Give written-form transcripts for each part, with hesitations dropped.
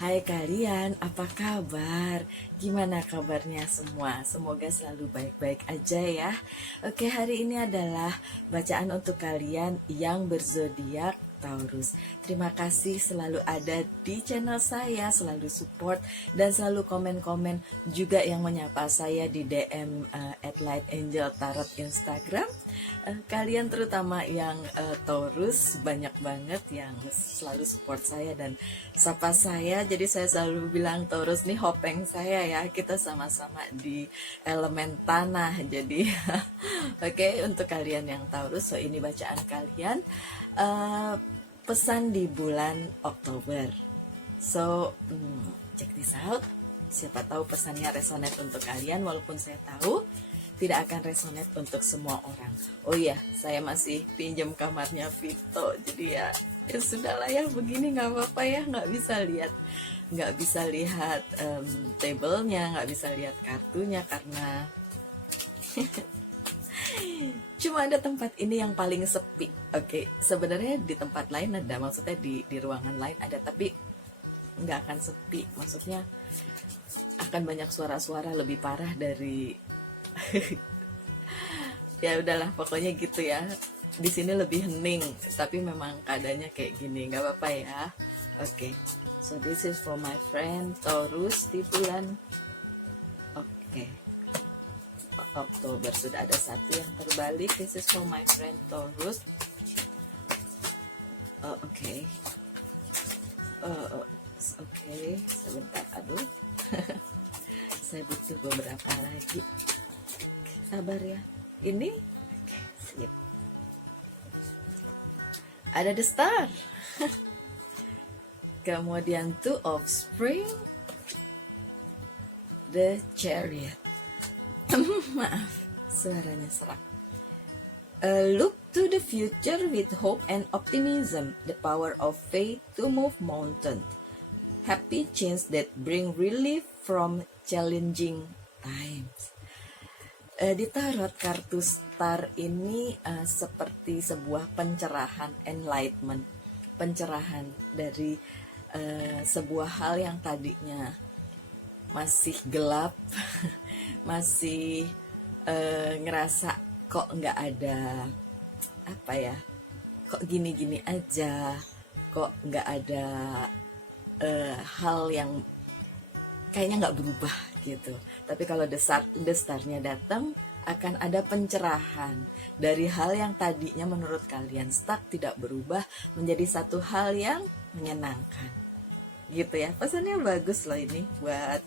Hai kalian, apa kabar? Gimana kabarnya semua? Semoga selalu baik-baik aja ya. Oke, hari ini adalah bacaan untuk kalian yang berzodiak Taurus. Terima kasih selalu ada di channel saya, selalu support dan selalu komen-komen juga yang menyapa saya di DM @lightangel_tarot Instagram. Kalian terutama yang Taurus banyak banget yang selalu support saya dan sapa saya. Jadi saya selalu bilang Taurus nih hopeng saya ya. Kita sama-sama di elemen tanah. Jadi oke, untuk kalian yang Taurus, so ini bacaan kalian. Eh, Pesan di bulan Oktober. So, check this out. Siapa tahu pesannya resonate untuk kalian, walaupun saya tahu tidak akan resonate untuk semua orang. Oh iya, saya masih pinjam kamarnya Vito, jadi ya sudah lah ya, begini nggak apa-apa ya, nggak bisa lihat tablenya, nggak bisa lihat kartunya karena cuma ada tempat ini yang paling sepi. Oke, sebenarnya di tempat lain ada, maksudnya di ruangan lain ada, tapi nggak akan sepi. Maksudnya akan banyak suara-suara lebih parah dari ya udahlah, pokoknya gitu ya. Di sini lebih hening, tapi memang keadaannya kayak gini, nggak apa-apa ya. Oke, so this is for my friend Taurus di bulan oke Oktober. Sudah ada satu yang terbalik. This is for my friend Taurus. Oke. Oke, sebentar, aduh. Saya butuh beberapa lagi. Sabar ya. Ini oke, sip. Ada the star. Kemudian two of spring, the chariot. Maaf, suaranya serak. Look to the future with hope and optimism, the power of faith to move mountains. Happy change that bring relief from challenging times. Di tarot, kartu star ini seperti sebuah pencerahan, enlightenment, pencerahan dari sebuah hal yang tadinya masih gelap, masih ngerasa kok nggak ada apa ya, kok gini-gini aja, kok nggak ada hal yang kayaknya nggak berubah gitu. Tapi kalau the star-nya datang, akan ada pencerahan dari hal yang tadinya menurut kalian stuck, tidak berubah menjadi satu hal yang menyenangkan gitu ya. Pesannya bagus loh ini buat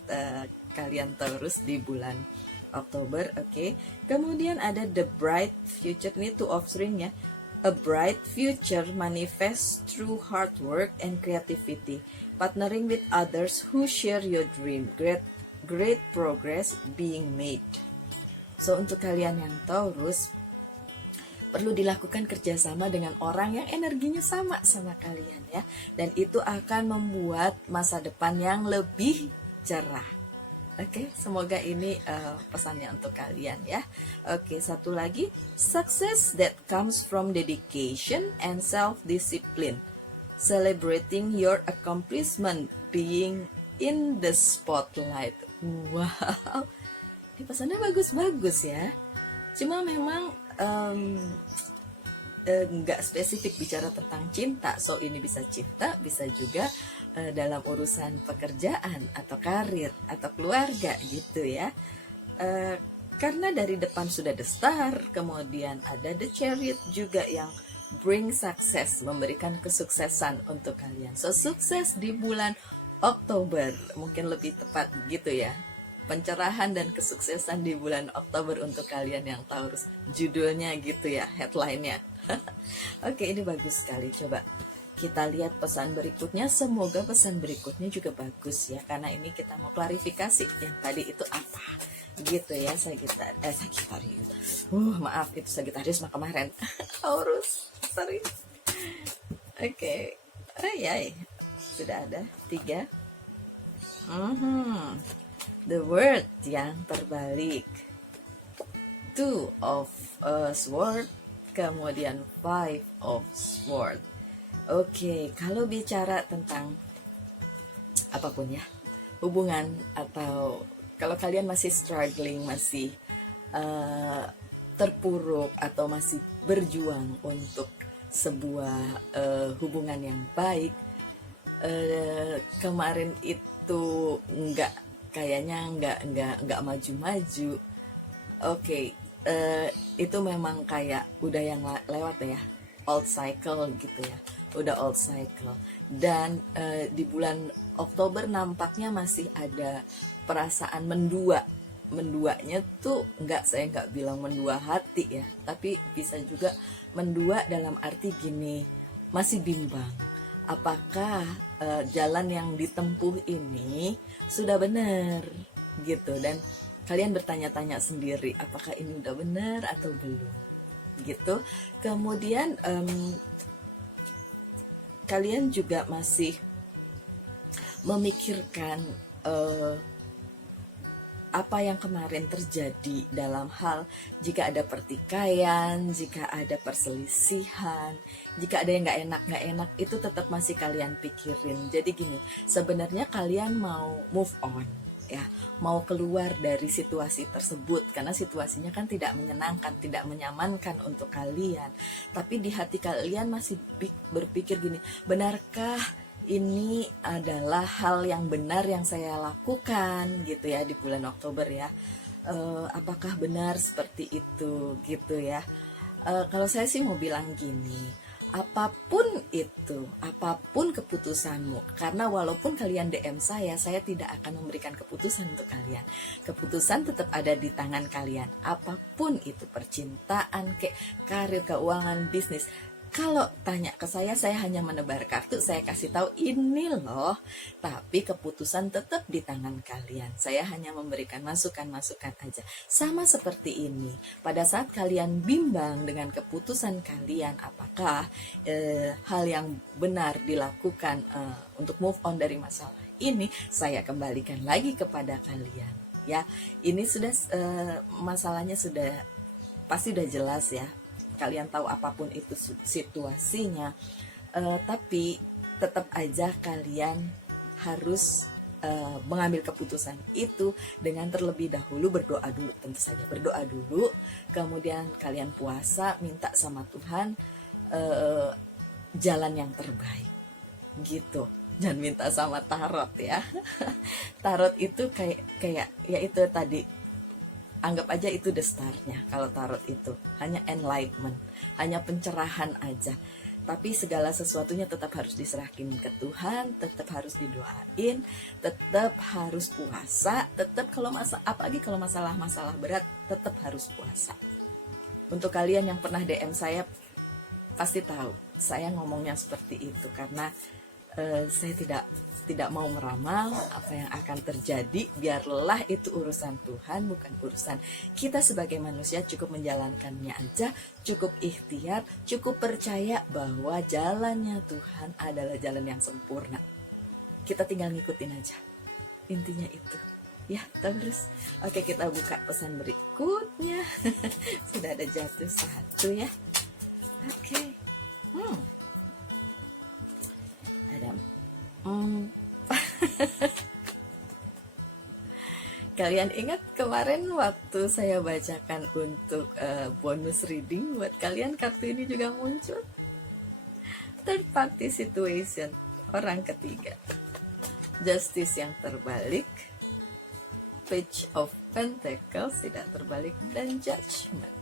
kalian Taurus di bulan Oktober. Oke. Kemudian ada the bright future, ini two of string ya. A bright future manifests through hard work and creativity, partnering with others who share your dream. Great progress being made. So untuk kalian yang Taurus, perlu dilakukan kerjasama dengan orang yang energinya sama kalian ya, dan itu akan membuat masa depan yang lebih cerah. Oke, semoga ini pesannya untuk kalian ya. Oke, satu lagi, success that comes from dedication and self-discipline, celebrating your accomplishment, being in the spotlight. Wow, ini pesannya bagus-bagus ya. Cuma memang nggak spesifik bicara tentang cinta. So ini bisa cinta, bisa juga dalam urusan pekerjaan atau karir atau keluarga gitu ya. Karena dari depan sudah the star, kemudian ada the chariot juga yang bring success, memberikan kesuksesan untuk kalian. So sukses di bulan Oktober, mungkin lebih tepat gitu ya. Pencerahan dan kesuksesan di bulan Oktober untuk kalian yang Taurus. Judulnya gitu ya, headline-nya. Oke, ini bagus sekali. Coba kita lihat pesan berikutnya. Semoga pesan berikutnya juga bagus ya, karena ini kita mau klarifikasi yang tadi itu apa gitu ya. Sagitarius. Maaf, itu Sagitarius mah kemarin. Taurus, sorry. Oke. Ayai. Sudah ada 3. The word yang terbalik, two of sword, kemudian 5 of sword. Oke, kalau bicara tentang apapun ya, hubungan, atau kalau kalian masih struggling, masih terpuruk, atau masih berjuang untuk sebuah hubungan yang baik, kemarin itu kayaknya nggak maju-maju. Oke, itu memang kayak udah yang lewat ya, old cycle gitu ya, udah old cycle. Dan di bulan Oktober nampaknya masih ada perasaan menduanya tuh saya nggak bilang mendua hati ya, tapi bisa juga mendua dalam arti gini, masih bimbang apakah jalan yang ditempuh ini sudah benar gitu, dan kalian bertanya-tanya sendiri apakah ini udah benar atau belum gitu. Kemudian kalian juga masih memikirkan apa yang kemarin terjadi dalam hal jika ada pertikaian, jika ada perselisihan, jika ada yang nggak enak, itu tetap masih kalian pikirin. Jadi gini, sebenarnya kalian mau move on ya, mau keluar dari situasi tersebut karena situasinya kan tidak menyenangkan, tidak menyamankan untuk kalian. Tapi di hati kalian masih berpikir gini, benarkah ini adalah hal yang benar yang saya lakukan gitu ya di bulan Oktober ya, apakah benar seperti itu gitu ya. Kalau saya sih mau bilang gini, apapun itu, apapun keputusanmu, karena walaupun kalian DM saya tidak akan memberikan keputusan untuk kalian. Keputusan tetap ada di tangan kalian, apapun itu, percintaan, karir, keuangan, bisnis. Kalau tanya ke saya hanya menebar kartu, saya kasih tahu ini loh, tapi keputusan tetap di tangan kalian. Saya hanya memberikan masukan-masukan aja. Sama seperti ini, pada saat kalian bimbang dengan keputusan kalian, apakah hal yang benar dilakukan untuk move on dari masalah ini, saya kembalikan lagi kepada kalian. Ya, ini sudah masalahnya sudah pasti udah jelas ya. Kalian tahu apapun itu situasinya, tapi tetap aja kalian harus mengambil keputusan itu dengan terlebih dahulu berdoa dulu. Tentu saja berdoa dulu, kemudian kalian puasa, minta sama Tuhan jalan yang terbaik gitu. Jangan minta sama tarot ya. Tarot itu kayak ya itu tadi, anggap aja itu the star-nya. Kalau tarot itu hanya enlightenment, hanya pencerahan aja. Tapi segala sesuatunya tetap harus diserahkan ke Tuhan, tetap harus didoain, tetap harus puasa, tetap apalagi kalau masalah-masalah berat, tetap harus puasa. Untuk kalian yang pernah DM saya pasti tahu saya ngomongnya seperti itu karena saya tidak mau meramal apa yang akan terjadi. Biarlah itu urusan Tuhan, bukan urusan kita. Sebagai manusia cukup menjalankannya aja, cukup ikhtiar, cukup percaya bahwa jalannya Tuhan adalah jalan yang sempurna. Kita tinggal ngikutin aja, intinya itu ya. Terus oke, kita buka pesan berikutnya. Sudah ada jatuh satu ya. Oke. Ada kalian ingat kemarin waktu saya bacakan untuk bonus reading buat kalian, kartu ini juga muncul, third party situation, orang ketiga, justice yang terbalik, page of pentacles tidak terbalik, dan judgment.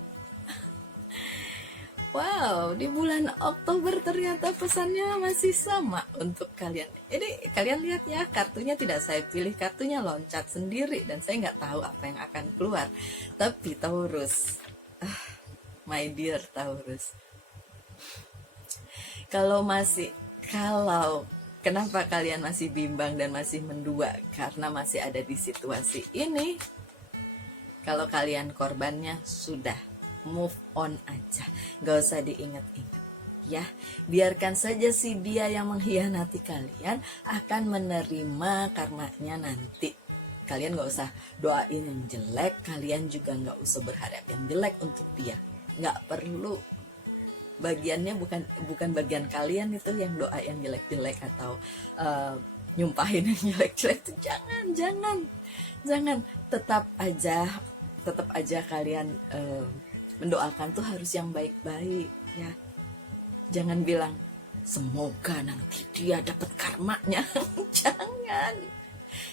Wow, di bulan Oktober ternyata pesannya masih sama untuk kalian. Ini kalian lihat ya, kartunya tidak saya pilih, kartunya loncat sendiri dan saya nggak tahu apa yang akan keluar. Tapi Taurus, my dear Taurus, kenapa kalian masih bimbang dan masih mendua? Karena masih ada di situasi ini. Kalau kalian korbannya, sudah move on aja, gak usah diingat-ingat ya. Biarkan saja si dia yang mengkhianati kalian akan menerima karmanya nanti. Kalian gak usah doain yang jelek, kalian juga gak usah berharap yang jelek untuk dia, gak perlu bagiannya bukan bagian kalian itu yang doa yang jelek-jelek atau nyumpahin yang jelek-jelek itu jangan tetap aja kalian mendoakan tuh harus yang baik-baik ya. Jangan bilang semoga nanti dia dapat karmanya.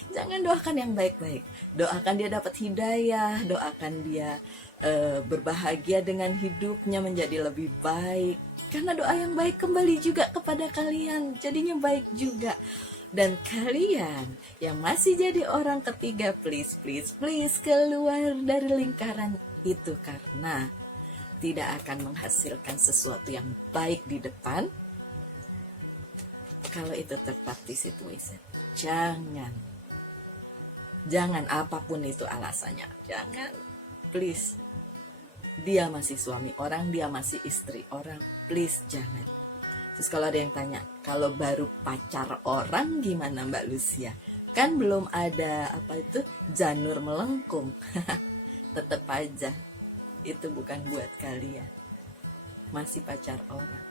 Jangan doakan yang baik-baik. Doakan dia dapat hidayah, doakan dia berbahagia dengan hidupnya menjadi lebih baik. Karena doa yang baik kembali juga kepada kalian, jadinya baik juga. Dan kalian yang masih jadi orang ketiga, please keluar dari lingkaran itu, karena tidak akan menghasilkan sesuatu yang baik di depan kalau itu third party situation. Jangan apapun itu alasannya, jangan, please. Dia masih suami orang, dia masih istri orang, please jangan. Terus kalau ada yang tanya, kalau baru pacar orang gimana Mbak Lucia? Kan belum ada janur melengkung. Tetap aja itu bukan buat kalian, masih pacar orang.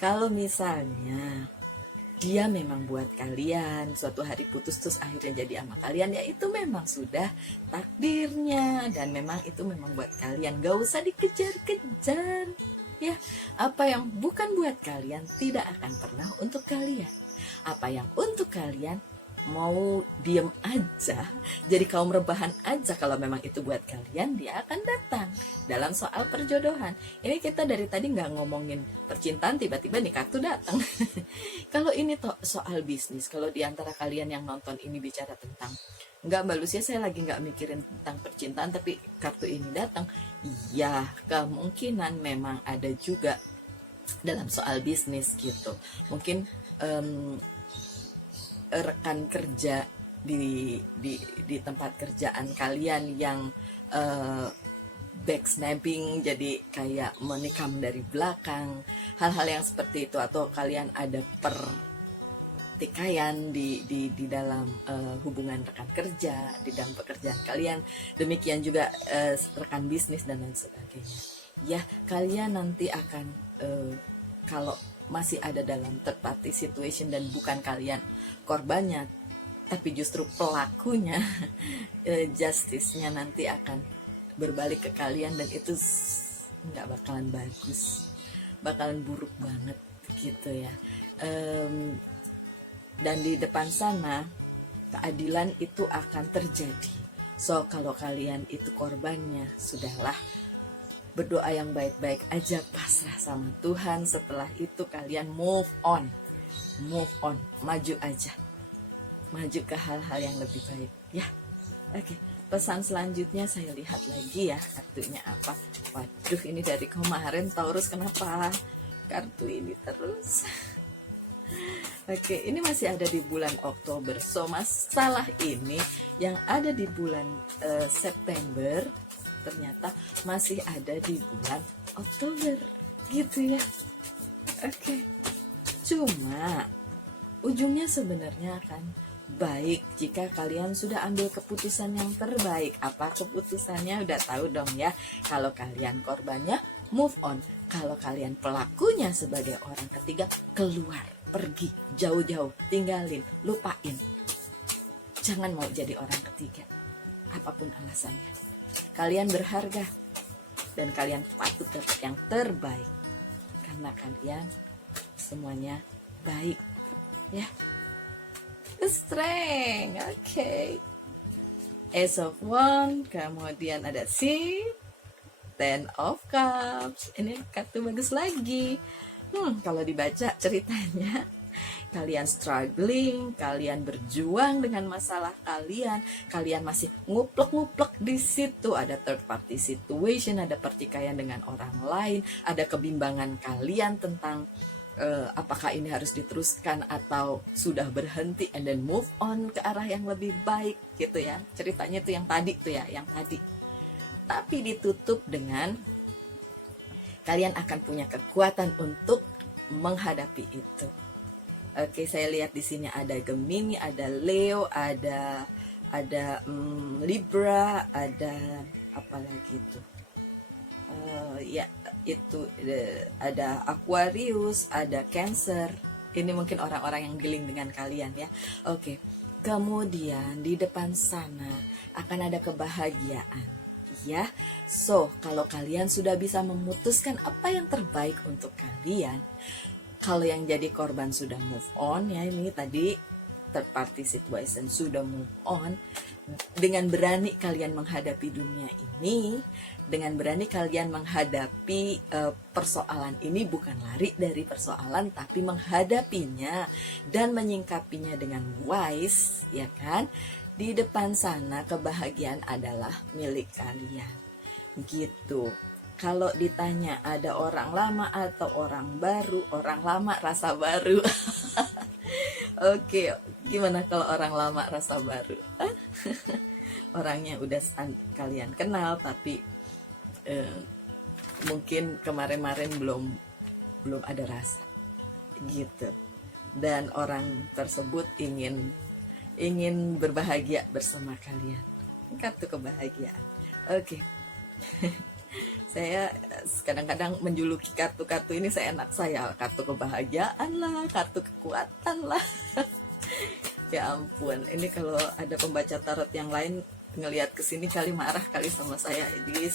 Kalau misalnya dia memang buat kalian, suatu hari putus terus akhirnya jadi sama kalian, ya itu memang sudah takdirnya dan memang itu memang buat kalian. Gak usah dikejar-kejar ya. Apa yang bukan buat kalian tidak akan pernah untuk kalian. Apa yang untuk kalian mau diem aja, jadi kaum rebahan aja. Kalau memang itu buat kalian, dia akan datang. Dalam soal perjodohan ini kita dari tadi nggak ngomongin percintaan, tiba-tiba nih kartu datang. Kalau ini soal bisnis, kalau diantara kalian yang nonton ini bicara tentang nggak Mbak Lucia, saya lagi nggak mikirin tentang percintaan tapi kartu ini datang, ya kemungkinan memang ada juga dalam soal bisnis gitu. Mungkin rekan kerja di tempat kerjaan kalian yang backstabbing, jadi kayak menikam dari belakang, hal-hal yang seperti itu. Atau kalian ada pertikaian di dalam hubungan rekan kerja, di dalam pekerjaan kalian. Demikian juga rekan bisnis dan lain sebagainya. Ya, kalian nanti akan kalau masih ada dalam third party situation dan bukan kalian korbannya, tapi justru pelakunya, justice-nya nanti akan berbalik ke kalian, dan itu nggak bakalan bagus, bakalan buruk banget gitu ya. Dan di depan sana keadilan itu akan terjadi. So kalau kalian itu korbannya, sudahlah, berdoa yang baik-baik aja, pasrah sama Tuhan. Setelah itu kalian move on, maju aja, maju ke hal-hal yang lebih baik ya. Oke, pesan selanjutnya saya lihat lagi ya, kartunya apa. Waduh, ini dari kemarin Taurus, kenapa kartu ini terus? Oke, ini masih ada di bulan Oktober. So masalah ini yang ada di bulan September ternyata masih ada di bulan Oktober gitu ya. Oke. Cuma ujungnya sebenarnya akan baik jika kalian sudah ambil keputusan yang terbaik. Apa keputusannya? Udah tahu dong ya. Kalau kalian korbannya, move on. Kalau kalian pelakunya sebagai orang ketiga, keluar, pergi jauh-jauh, tinggalin, lupain. Jangan mau jadi orang ketiga, apapun alasannya. Kalian berharga dan kalian patut dapat yang terbaik karena kalian semuanya baik ya. Strength, oke. Ace of Wands, kemudian ada Ten of Cups. Ini kartu bagus lagi. Kalau dibaca ceritanya, kalian struggling, kalian berjuang dengan masalah kalian masih nguplek di situ. Ada third party situation, ada pertikaian dengan orang lain, ada kebimbangan kalian tentang apakah ini harus diteruskan atau sudah berhenti, and then move on ke arah yang lebih baik gitu ya. Ceritanya itu yang tadi tuh ya, yang tadi. Tapi ditutup dengan kalian akan punya kekuatan untuk menghadapi itu. Oke, saya lihat di sini ada Gemini, ada Leo, ada Libra, ada apa lagi itu? Ya itu ada Aquarius, ada Cancer. Ini mungkin orang-orang yang dealing dengan kalian ya. Oke. Kemudian di depan sana akan ada kebahagiaan. Ya. So, kalau kalian sudah bisa memutuskan apa yang terbaik untuk kalian, kalau yang jadi korban sudah move on ya, ini tadi third party situation sudah move on, dengan berani kalian menghadapi dunia ini, dengan berani kalian menghadapi persoalan ini, bukan lari dari persoalan tapi menghadapinya dan menyingkapinya dengan wise, ya kan? Di depan sana kebahagiaan adalah milik kalian. Gitu. Kalau ditanya ada orang lama atau orang baru, orang lama rasa baru. Oke, gimana kalau orang lama rasa baru? Orangnya udah kalian kenal tapi mungkin kemarin-marin belum ada rasa gitu, dan orang tersebut ingin berbahagia bersama kalian. Kartu kebahagiaan. Oke. Saya kadang-kadang menjuluki kartu-kartu ini seenak saya, kartu kebahagiaan lah, kartu kekuatan lah. Ya ampun, ini kalau ada pembaca tarot yang lain ngelihat kesini kali marah kali sama saya. Jadi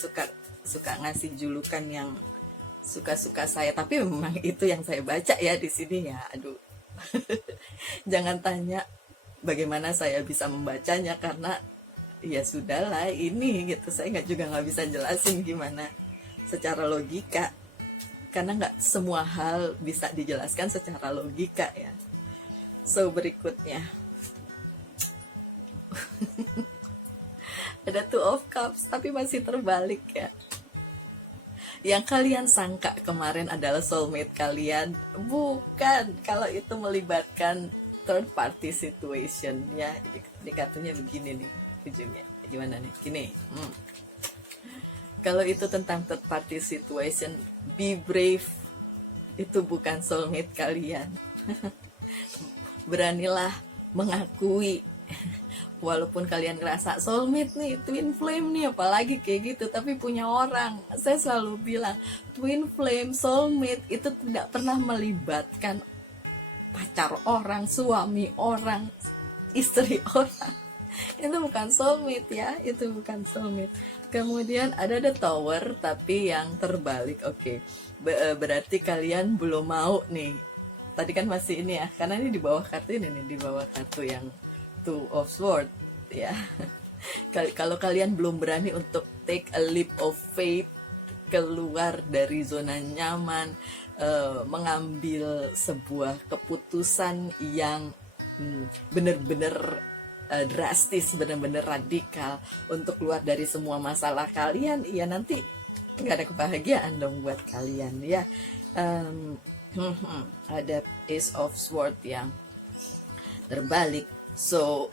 suka ngasih julukan yang suka-suka saya, tapi memang itu yang saya baca ya di sini ya. Aduh. Jangan tanya bagaimana saya bisa membacanya, karena ya sudahlah ini gitu, saya nggak bisa jelasin gimana secara logika, karena nggak semua hal bisa dijelaskan secara logika ya. So berikutnya ada Two of Cups tapi masih terbalik ya. Yang kalian sangka kemarin adalah soulmate kalian, bukan. Kalau itu melibatkan third party situation ya. Di kartunya begini nih ujungnya, gimana nih, gini. Kalau itu tentang third party situation, be brave. Itu bukan soulmate kalian. Beranilah mengakui. Walaupun kalian ngerasa soulmate nih, twin flame nih, apalagi kayak gitu, tapi punya orang. Saya selalu bilang, twin flame, soulmate itu tidak pernah melibatkan pacar orang, suami orang, istri orang. Itu bukan soulmate ya, itu bukan soulmate. Kemudian ada the tower tapi yang terbalik. Oke. Berarti kalian belum mau nih. Tadi kan masih ini ya, karena ini di bawah kartu ini nih, di bawah kartu yang Two of Swords ya. Kalau kalian belum berani untuk take a leap of faith, keluar dari zona nyaman, mengambil sebuah keputusan yang benar-benar drastis, benar-benar radikal untuk keluar dari semua masalah kalian, ya nanti nggak ada kebahagiaan dong buat kalian ya. Ada Ace of Swords yang terbalik. So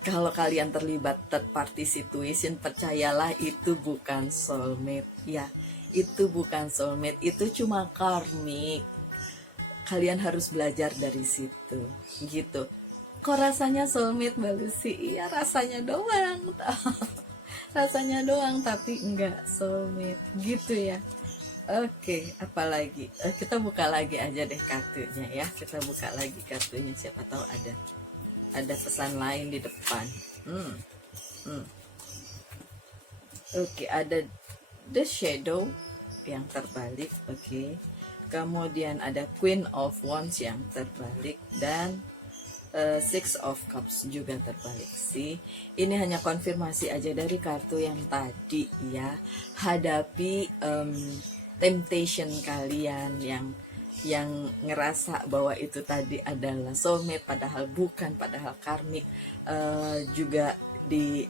kalau kalian terlibat third party situation, percayalah itu bukan soulmate ya. Itu bukan soulmate, itu cuma karmik. Kalian harus belajar dari situ gitu. Kok rasanya soulmate Mbak Lucy? Iya rasanya doang. Rasanya doang tapi enggak soulmate gitu ya. Oke, apalagi? Kita buka lagi aja deh kartunya ya. Kita buka lagi kartunya, siapa tahu ada pesan lain di depan. Oke, ada The Shadow yang terbalik. Oke. Kemudian ada Queen of Wands yang terbalik dan Six of Cups juga terbalik sih. Ini hanya konfirmasi aja dari kartu yang tadi ya. Hadapi temptation kalian yang ngerasa bahwa itu tadi adalah soulmate padahal bukan, padahal karmik. Juga di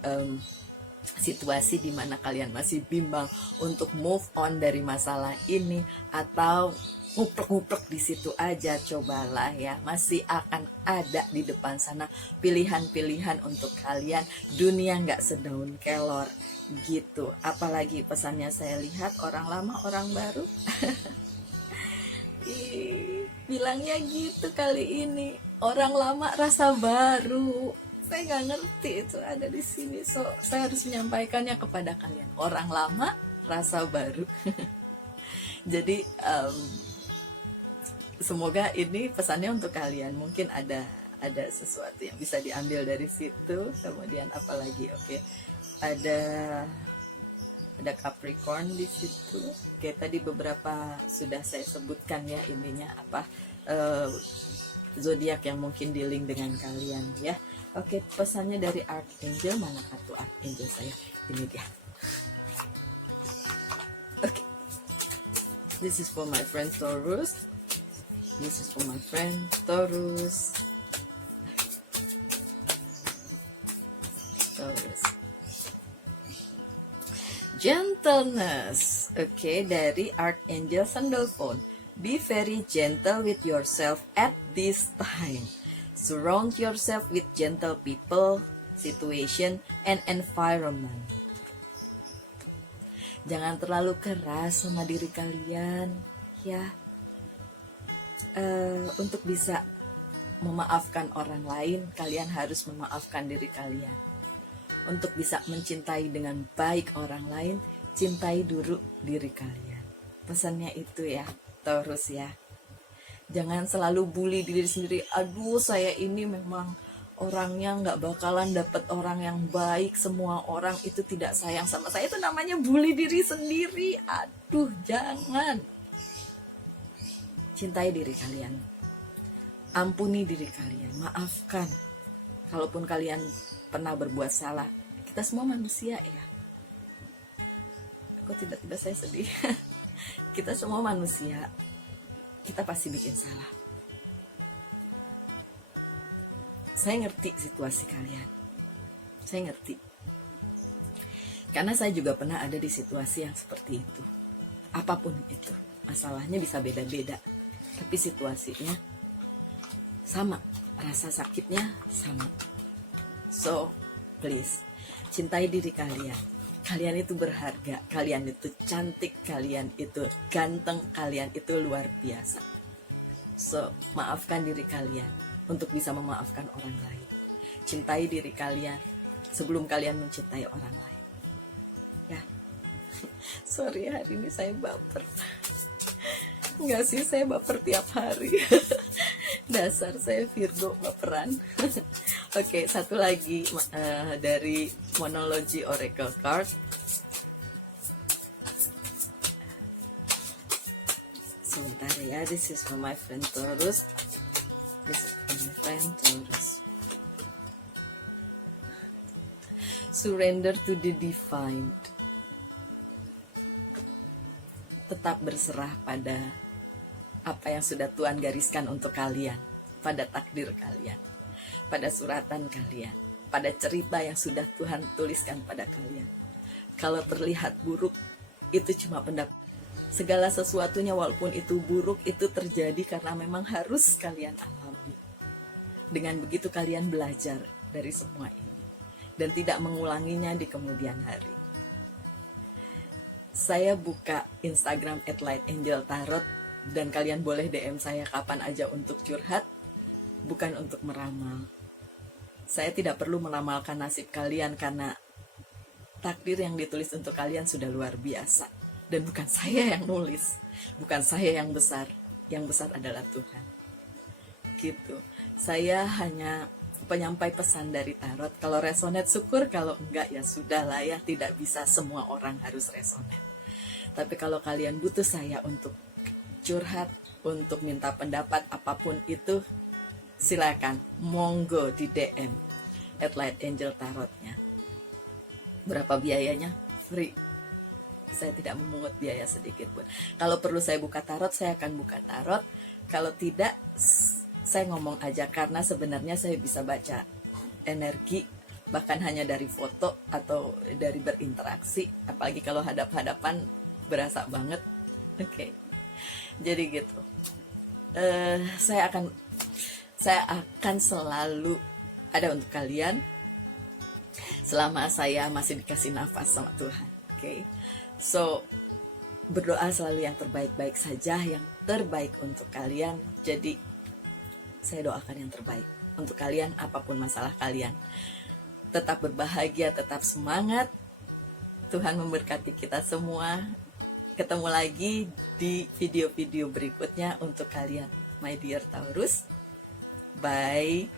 situasi dimana kalian masih bimbang untuk move on dari masalah ini atau nguplek-nguplek di situ aja, cobalah ya, masih akan ada di depan sana pilihan-pilihan untuk kalian. Dunia nggak sedaun kelor gitu. Apalagi pesannya saya lihat orang lama orang baru. Bilangnya gitu kali ini, orang lama rasa baru. Saya nggak ngerti itu ada di sini, so saya harus menyampaikannya kepada kalian. Orang lama rasa baru. Jadi semoga ini pesannya untuk kalian. Mungkin ada sesuatu yang bisa diambil dari situ. Kemudian apalagi, oke, ada Capricorn di situ. Oke, tadi beberapa sudah saya sebutkan ya, ininya apa, zodiak yang mungkin di-link dengan kalian ya. Oke, pesannya dari Archangel, mana kartu Archangel saya? Ini dia. Oke. This is for my friend Taurus. This is for my friend Taurus. Taurus. Gentleness. Oke, dari Archangel Sandalphon. Be very gentle with yourself at this time. Surround yourself with gentle people, situation, and environment. Jangan terlalu keras sama diri kalian, ya. Untuk bisa memaafkan orang lain, kalian harus memaafkan diri kalian. Untuk bisa mencintai dengan baik orang lain, cintai dulu diri kalian. Pesannya itu ya, Taurus ya. Jangan selalu bully diri sendiri. Aduh, saya ini memang orangnya nggak bakalan dapet orang yang baik. Semua orang itu tidak sayang sama saya. Itu namanya bully diri sendiri. Aduh, jangan. Cintai diri kalian. Ampuni diri kalian. Maafkan. Kalaupun kalian pernah berbuat salah. Kita semua manusia ya. Kok tiba-tiba saya sedih. Kita semua manusia. Kita pasti bikin salah. Saya ngerti situasi kalian. Saya ngerti. Karena saya juga pernah ada di situasi yang seperti itu. Apapun itu. Masalahnya bisa beda-beda. Tapi situasinya sama. Rasa sakitnya sama. So, please. Cintai diri kalian. Kalian itu berharga, kalian itu cantik, kalian itu ganteng, kalian itu luar biasa. So, maafkan diri kalian untuk bisa memaafkan orang lain. Cintai diri kalian sebelum kalian mencintai orang lain. Ya, sorry hari ini saya baper. Enggak sih, saya baper tiap hari. Dasar saya Virgo baperan. Oke, satu lagi dari Monology Oracle Card. Sebentar ya, this is for my friend Taurus. This is for my friend Taurus. Surrender to the divine. Tetap berserah pada apa yang sudah Tuhan gariskan untuk kalian, pada takdir kalian, pada suratan kalian, pada cerita yang sudah Tuhan tuliskan pada kalian. Kalau terlihat buruk, itu cuma pendapat. Segala sesuatunya walaupun itu buruk, itu terjadi karena memang harus kalian alami. Dengan begitu kalian belajar dari semua ini dan tidak mengulanginya di kemudian hari. Saya buka Instagram @lightAngelTarot dan kalian boleh DM saya kapan aja untuk curhat, bukan untuk meramal. Saya tidak perlu meramalkan nasib kalian karena takdir yang ditulis untuk kalian sudah luar biasa. Dan bukan saya yang nulis, bukan saya yang besar adalah Tuhan. Gitu. Saya hanya penyampai pesan dari tarot. Kalau resonate syukur, kalau enggak ya sudahlah ya, tidak bisa semua orang harus resonate. Tapi kalau kalian butuh saya untuk curhat, untuk minta pendapat apapun itu, silakan, monggo di DM @lightAngelTarotnya. Berapa biayanya? Free. Saya tidak memungut biaya sedikit pun. Kalau perlu saya buka tarot, saya akan buka tarot. Kalau tidak, saya ngomong aja karena sebenarnya saya bisa baca energi bahkan hanya dari foto atau dari berinteraksi. Apalagi kalau hadap-hadapan berasa banget. Oke. Jadi gitu. Saya akan selalu ada untuk kalian selama saya masih dikasih nafas sama Tuhan. Oke. So, berdoa selalu yang terbaik-baik saja, yang terbaik untuk kalian. Jadi, saya doakan yang terbaik untuk kalian, apapun masalah kalian. Tetap berbahagia, tetap semangat. Tuhan memberkati kita semua. Ketemu lagi di video-video berikutnya untuk kalian, my dear Taurus. Bye.